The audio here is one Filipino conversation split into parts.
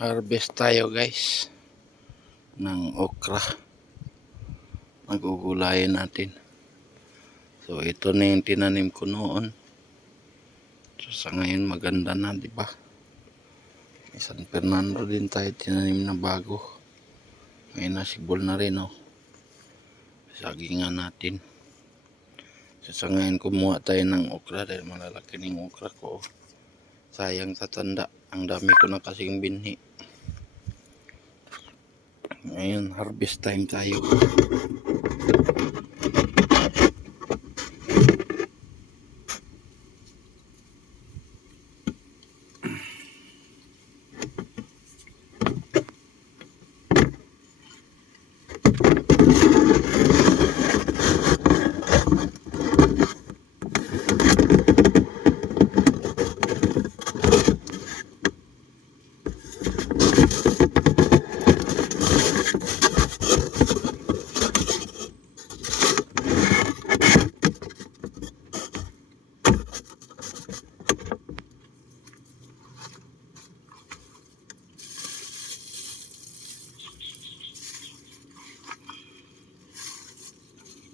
harvest tayo guys ng okra. Magugulayan natin. So ito na yung tinanim ko noon. So sa ngayon maganda na di ba? San Fernando din tayo tinanim na bago. Ngayon nasibol na rin oh. Sagingan natin. So sa ngayon kumuha tayo ng okra dahil malalaki yung okra ko oh. sayang tatanda. Ang dami ko na kasing binhi ngayon harvest time tayo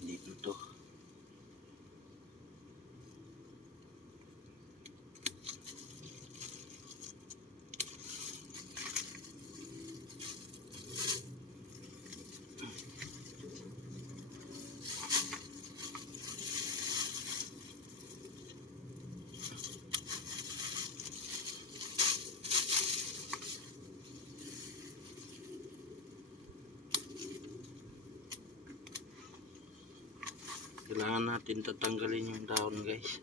dito to kailangan natin tatanggalin yung daon guys.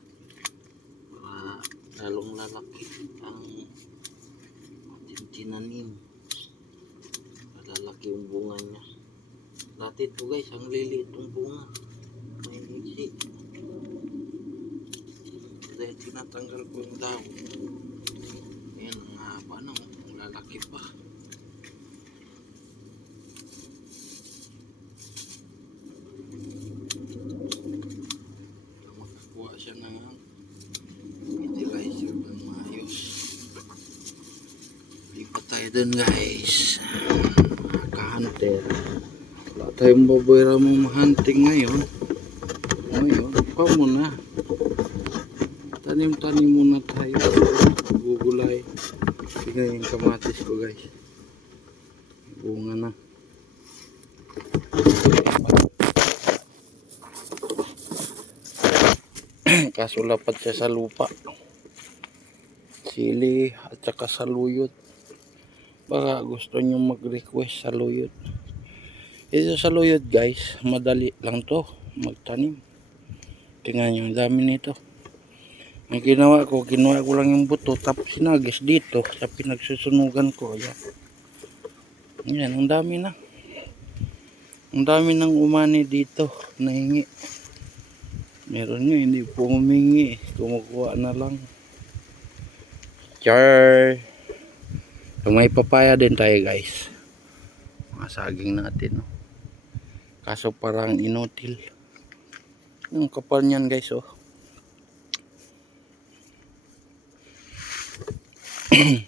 Para lalong lalaki ang ating tinanim. Lalaki yung bunga niya. Dati ito guys ang liliit yung bunga. May hindi dahil tinatanggal ko yung daon yan ang haba na oh. lalaki pa makakuha siya ng fertilizer ng maayos. Lipat tayo dun guys. Nakahunter. Wala tayong baboyra mo mahunting ngayon. Ngayon, pa muna. Tanim-tanim muna tayo. Gugulay. Tingnan yung kamatis ko guys. Bunga na. kaso lapat siya sa lupa sili at saka sa luyot baka gusto nyo mag request sa luyot ito sa luyot guys madali lang to magtanim. Tingnan nyo ang dami nito. Ang ginawa ko ginawa ko lang yung buto tapos sinagis dito sa pinagsusunugan ko. Yan yan ang dami na. Ang dami ng umani dito nahingi. Meron nyo, hindi po humingi. Kumukuha na lang. Char! So, may papaya din tayo guys. Mga saging natin. No? Kaso parang inutil. Yung kapal niyan guys oh.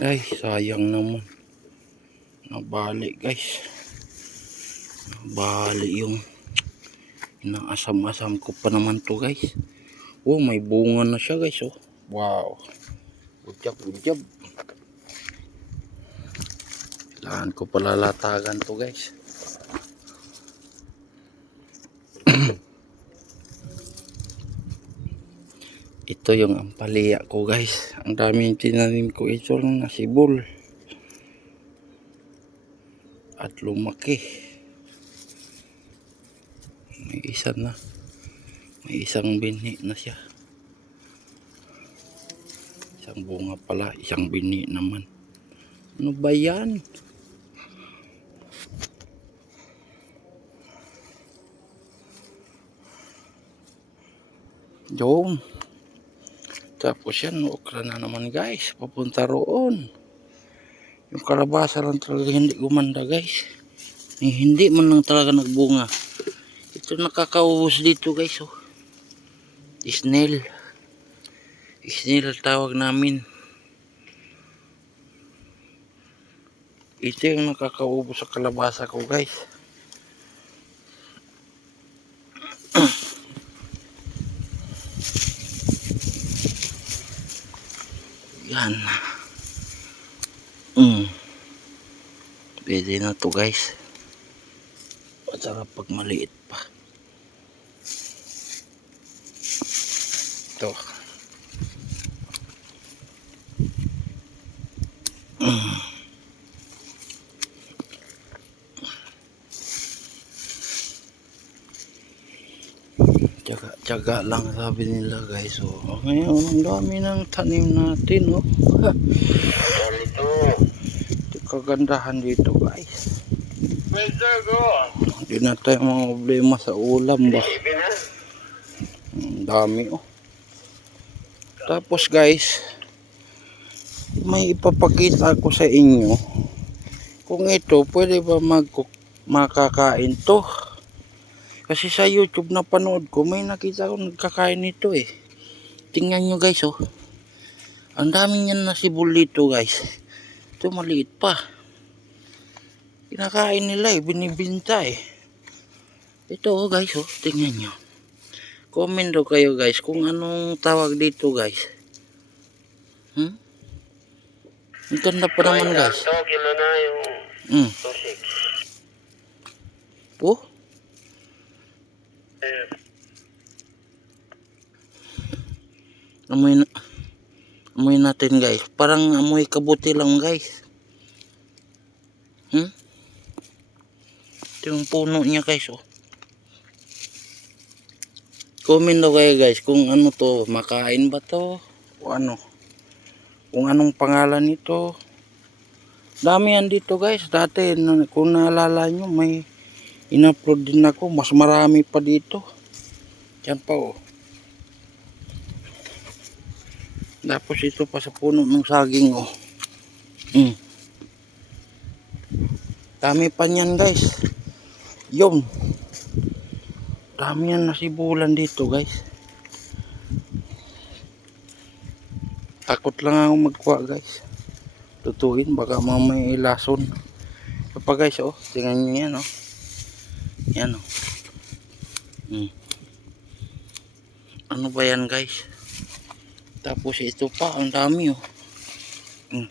Ay, sayang naman. Nabalik guys bali yung inaasam-asam ko pa naman to guys oh may bunga na siya guys oh. Wow. Good job good job kailangan ko palalatagan to guys. Ito yung ampalaya ko guys. Ang dami yung tinanim ko ito lang na sibol. At lumaki. May isa na may isang binhi na siya. Isang bunga pala isang binhi naman. Ano ba yan? Yung tapos yan okra na naman guys. Papunta roon. Yung kalabasa lang talaga hindi gumanda guys. Eh, hindi man lang talaga nagbunga. Ito nakakaubos dito guys oh snail Snail tawag namin. Ito yung nakakaubo sa kalabasa ko guys. Yan. Mm. Pwede na to guys. Masarap pag maliit pa. Ito. Tiyaga, tiyaga lang sabi nila guys. So, ngayon, ang dami ng tanim natin. Oh. Dito. Ito kagandahan dito guys. Pwede go. Hindi na tayo mga problema sa ulam ba. Ang dami oh. Tapos guys, may ipapakita ko sa inyo kung ito pwede ba mag makakain to. Kasi sa YouTube na panood ko, may nakita ko nagkakain nito eh. Tingnan nyo guys oh. Ang dami niyan na sibol dito guys. Ito maliit pa. Kinakain nila eh, binibinta eh. Ito oh guys oh, tingnan nyo. Comment daw kayo guys kung anong tawag dito guys. Hmm? Ang ganda pa naman guys. Ito, kilo na yung Hmm. tusik. Oh, Eh, amoy na amoy natin guys. Parang amoy kabuti lang guys. Hmm? Ito yung puno niya guys oh. Comment daw kayo guys kung ano to, makain ba to o ano. Kung anong pangalan nito. Dami yan dito guys. Dati kung naalala nyo may in-upload din ako. Mas marami pa dito. Yan pa oh. Tapos ito pa sa puno ng saging oh. Mm. Dami pa niyan guys. Yun. Dami yan nasibulan dito guys. Takot lang ako magkuha guys. Tutuin baka mamay ilason. Pa guys oh. Tingnan nyo yan oh. Yan oh. Mm. Ano ba yan guys? Tapos ito pa, ang dami oh. Mm.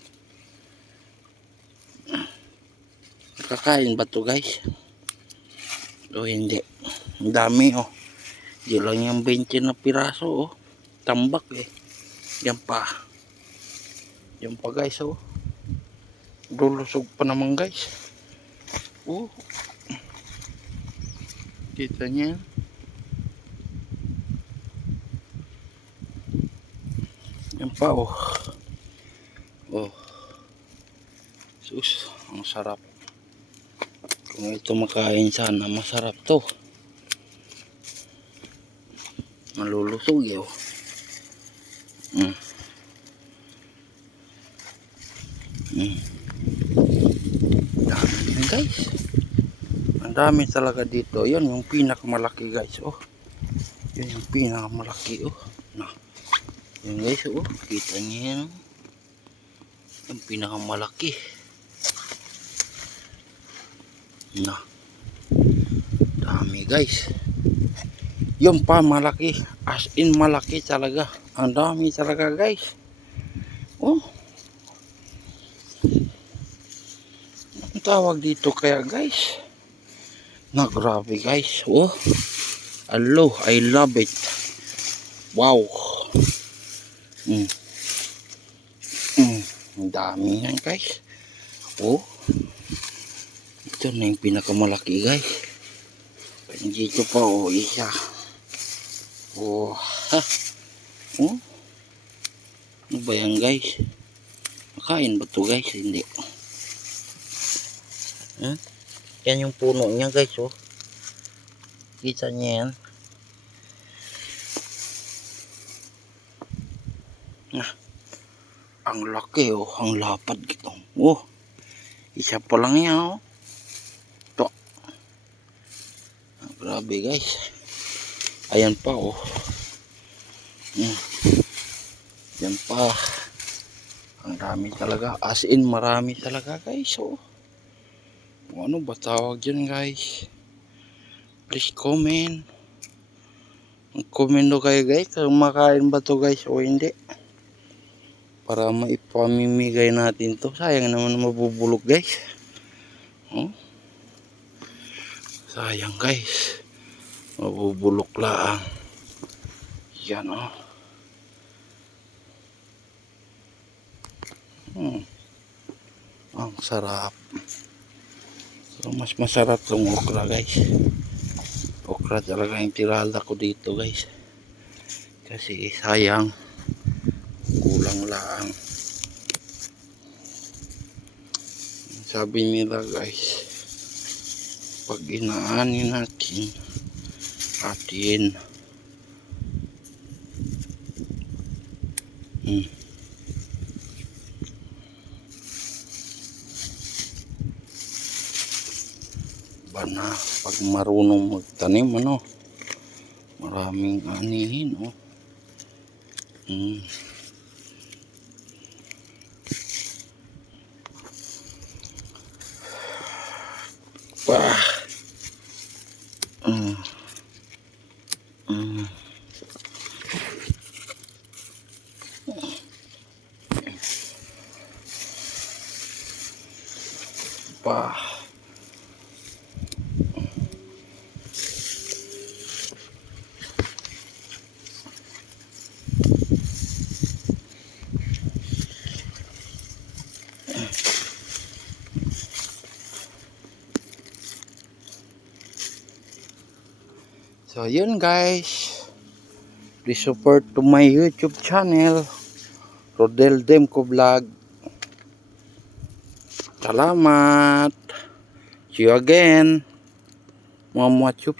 Kakain ba to guys? O hindi. Ang dami oh. Di lang yung 20 na piraso oh. Tambak eh. Yan pa. Yan pa guys oh. Lulusog pa naman guys. Oh. Kita niya? Yan pa oh. Oh. Sus, ang sarap. Kung ito makain sana, masarap to. Malulusog yun. Mm. Mm. Dami yan guys. Ang dami talaga dito. Yan yung pinakamalaki guys. Oh. Yan yung pinakamalaki. Oh. Na. Yan guys. Oh. Kita niyo yan. Oh. Yung pinakamalaki. Na. Dami guys. Yung pa malaki. As in malaki talaga. Ang dami talaga guys. Oh. Ang tawag dito kaya guys. Na grabe guys. Oh. Hello, I love it. Wow. Mm. Mm. Ang dami yan guys. Oh. Ito na yung pinakamalaki guys. Dito pa oh, isa. Oh, ha. Oh. Ano ba yan guys? Makain ba to guys? Hindi. Hmm? Yan yung puno niya guys oh. Kita niya yan. Ah. Ang laki oh, ang lapad gito. Oh. Isa pa lang yan oh. To. Ah, grabe guys. Ayan pa oh. Yan pa. Ang dami talaga. As in, marami talaga guys. Oh. Ano ba tawag dyan guys? Please comment. Comment do kayo guys kung makain ba to guys o hindi. Para maipamimigay natin to. Sayang naman mabubulok guys. Oh. Sayang guys. Mabubulok lang. Yan oh. Hmm. Ang sarap. So, mas masarap tong okra guys. Okra talaga yung tirada ko dito guys. Kasi sayang. Kulang lang. Sabi nila guys. Pag inaani natin. Atin. Hmm. ba na pag marunong magtanim ano maraming anihin oh mm. So yun guys. Please support to my YouTube channel. Rodel Demko Vlog. Salamat. See you again. Mga chup